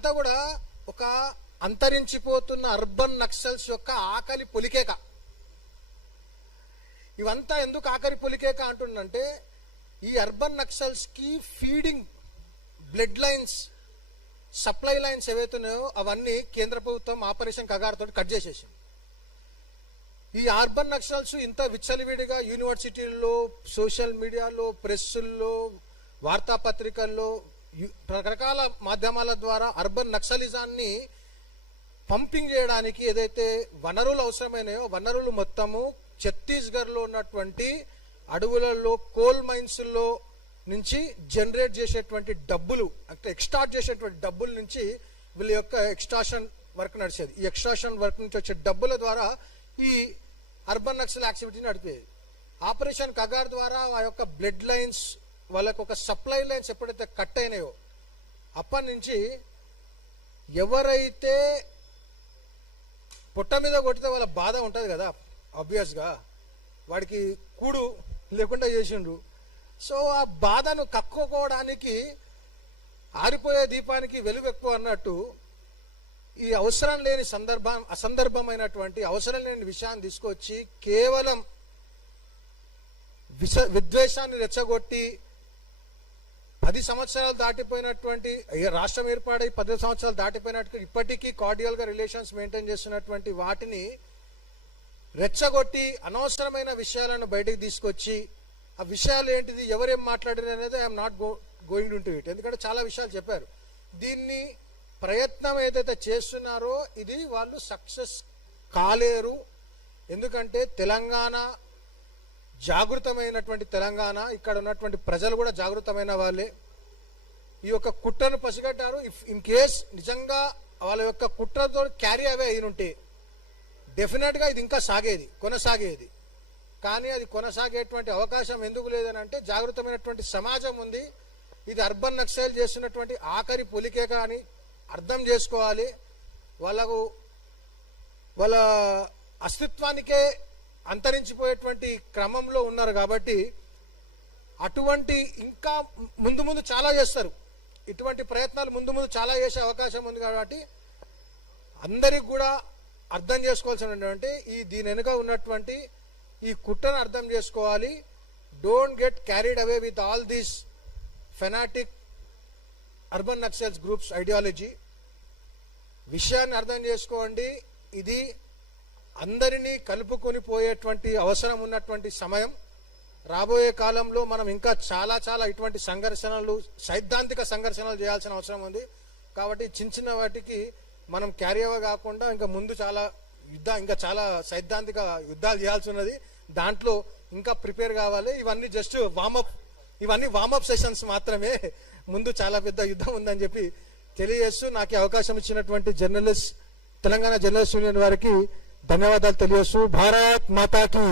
ఇదంతా కూడా ఒక అంతరించిపోతున్న అర్బన్ నక్సల్స్ యొక్క ఆకలి పొలికేక. ఇవంతా ఎందుకు ఆకలి పొలికేక అంటుండంటే, ఈ అర్బన్ నక్సల్స్ కి feeding blood lines, supply lines ఏవైతున్నాయో అవన్నీ కేంద్ర ప్రభుత్వం ఆపరేషన్ కగార్ తోటి కట్ చేసేసింది. ఈ అర్బన్ నక్సల్స్ ఇంత విచ్చలవిడిగా యూనివర్సిటీల్లో, సోషల్ మీడియాలో, ప్రెస్సుల్లో, వార్తాపత్రికల్లో, రకరకాల మాధ్యమాల ద్వారా అర్బన్ నక్సలిజాన్ని పంపింగ్ చేయడానికి ఏదైతే వనరులు అవసరమైనాయో వనరులు మొత్తము ఛత్తీస్గఢ్లో ఉన్నటువంటి అడవులలో, కోల్ మైన్స్లో నుంచి జనరేట్ చేసేటువంటి డబ్బులు, అంటే ఎక్స్ట్రాక్ట్ చేసేటువంటి డబ్బుల నుంచి వీళ్ళ యొక్క ఎక్స్ట్రాక్షన్ వర్క్ నడిచేది. ఈ ఎక్స్ట్రాక్షన్ వర్క్ నుంచి వచ్చే డబ్బుల ద్వారా ఈ అర్బన్ నక్సల్ యాక్టివిటీ నడిపేది. ఆపరేషన్ కగార్ ద్వారా ఆ యొక్క బ్లడ్ లైన్స్, వాళ్ళకు ఒక సప్లై లైన్స్ ఎప్పుడైతే కట్ అయినాయో అప్పటి నుంచి ఎవరైతే పొట్ట మీద కొట్టితే వాళ్ళ బాధ ఉంటుంది కదా, ఆబ్వియస్గా వాడికి కూడు లేకుండా చేసిండ్రు. సో ఆ బాధను కక్కుకోవడానికి ఆరిపోయే దీపానికి వెలుగు ఎక్కువ అన్నట్టు ఈ అవసరం లేని అసందర్భమైనటువంటి అవసరం లేని విషయాన్ని తీసుకొచ్చి కేవలం విద్వేషాన్ని రెచ్చగొట్టి 10 సంవత్సరాలు దాటిపోయినటువంటి రాష్ట్రం ఏర్పాటై 10 సంవత్సరాలు దాటిపోయినట్టు ఇప్పటికీ కార్డియల్ గా రిలేషన్స్ మెయింటైన్ చేస్తున్నటువంటి వాటిని రెచ్చగొట్టి అనవసరమైన విషయాలను బయటకు తీసుకొచ్చి ఆ విషయాలు ఏంటిది, ఎవరేం మాట్లాడారు అనేది I'm not going to it. ఎందుకంటే చాలా విషయాలు చెప్పారు. దీన్ని ప్రయత్నం ఏదైతే చేస్తున్నారో ఇది వాళ్ళు సక్సెస్ కాలేరు. ఎందుకంటే తెలంగాణ జాగృతమైనటువంటి తెలంగాణ, ఇక్కడ ఉన్నటువంటి ప్రజలు కూడా జాగృతమైన వాళ్ళే. ఈ యొక్క కుట్రను పసిగట్టారు. ఇన్ కేస్ నిజంగా వాళ్ళ యొక్క కుట్రతో క్యారీ అవే అయినుంటే డెఫినెట్ గా ఇది ఇంకా కొనసాగేది. కానీ అది కొనసాగేటువంటి అవకాశం ఎందుకు లేదని అంటే, జాగృతమైనటువంటి సమాజం ఉంది. ఇది అర్బన్ నక్సల్ చేస్తున్నటువంటి ఆఖరి పొలికేక అని అర్థం చేసుకోవాలి. వాళ్ళ అస్తిత్వానికే అంతరించిపోయేటువంటి క్రమంలో ఉన్నారు. కాబట్టి అటువంటి ఇంకా ముందు చాలా చేస్తారు. ఇటువంటి ప్రయత్నాలు ముందు చాలా చేసే అవకాశం ఉంది. కాబట్టి అందరికి కూడా అర్థం చేసుకోవాల్సినటువంటి దీని వెనుక ఉన్నటువంటి ఈ కుట్రను అర్థం చేసుకోవాలి. Don't get carried away with all these fanatic urban Naxals groups ideology. విషయాన్ని అర్థం చేసుకోండి. ఇది అందరినీ కలుపుకొని పోయేటువంటి అవసరం ఉన్నటువంటి సమయం. రాబోయే కాలంలో మనం ఇంకా చాలా ఇటువంటి సంఘర్షణలు, సైద్ధాంతిక సంఘర్షణలు చేయాల్సిన అవసరం ఉంది. కాబట్టి చిన్న వాటికి మనం క్యారీ అవ కాకుండా ఇంకా ముందు ఇంకా చాలా సైద్ధాంతిక యుద్ధాలు చేయాల్సి ఉన్నది. దాంట్లో ఇంకా ప్రిపేర్ కావాలి. ఇవన్నీ వామప్ సెషన్స్ మాత్రమే. ముందు చాలా పెద్ద యుద్ధం ఉందని చెప్పి తెలియజేస్తూ నాకు అవకాశం ఇచ్చినటువంటి తెలంగాణ జర్నలిస్ట్ యూనియన్ వారికి ధన్యవాదాలు తెలియజేస్తూ భారత్ మాతాకి